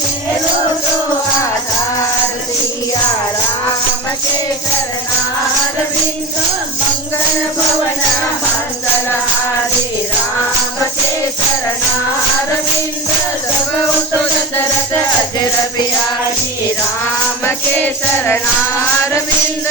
मेरो तो आधार दिया राम के चरणारविंद मंगल भवन मंगल हारी राम के चरणारविंद सब दशरथ अजर बिहारी राम के चरणारविंद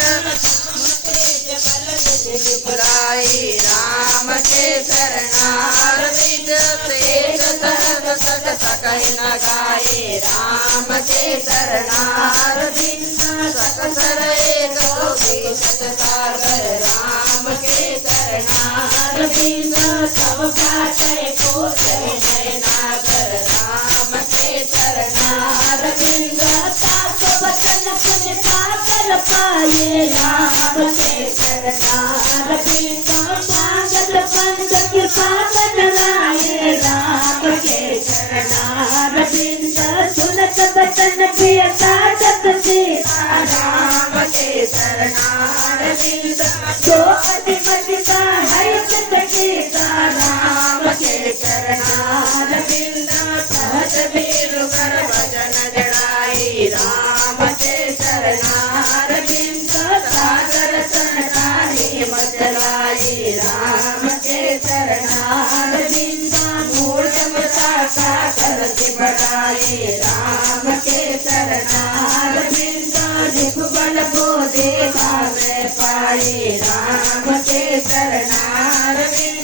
बुलाई राम के चरणारविंद एक सहज सत सकहि न गाये राम के चरणारविंद सकसर एक सौ बीसत सागर राम के चरणारविंद सब भाषय को नयनागर राम के चरणारविंद ताप वचन पुण्य सागर पाए राम के चरणारविंद मांगल पंच कृपा बनाए राम के चरणारविंद सुनत बचन प्रियता जत सीता राम के चरणारविंद जो अधिपति का है चित गीता राम के चरणारविंद सहज वीर कर भजन जड़ाई राम के चरणारविंद सागर सनकाई मचलाई राम के चरणारविंद मूर्धमता का करति बढ़ाई राम के चरणारविंद रिपुबल को देखा मैं पाई राम के चरणारविंद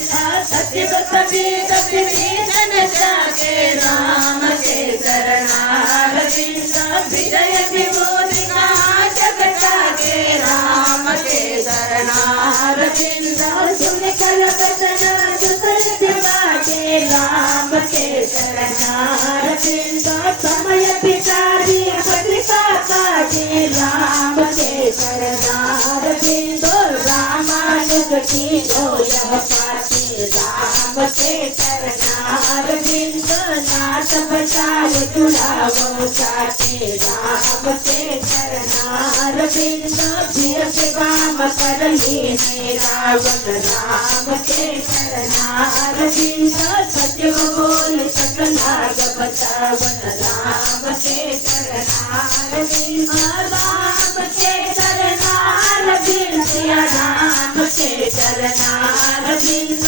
सचिव सभी विभीषण जागे राम के चरणारविंद विजय विभूति कहाँ जग जागे राम के चरणारविंद सुन कर बचन दुसर बाटे राम के चरणारविंद समय पितारी पत्रिका काटे राम के चरणारविंद रामानुज की जो यह पाटी राम के चरणारविंद नाथ बचाव चुड़ावो चाटे राम के चरणारविंद भीर से काम कर लीने रावण राम के चरणारविंद सचिव बोल सकलाग बचावन राम के चरणारविंद राम के चरणारविंद राम के चरणारविंद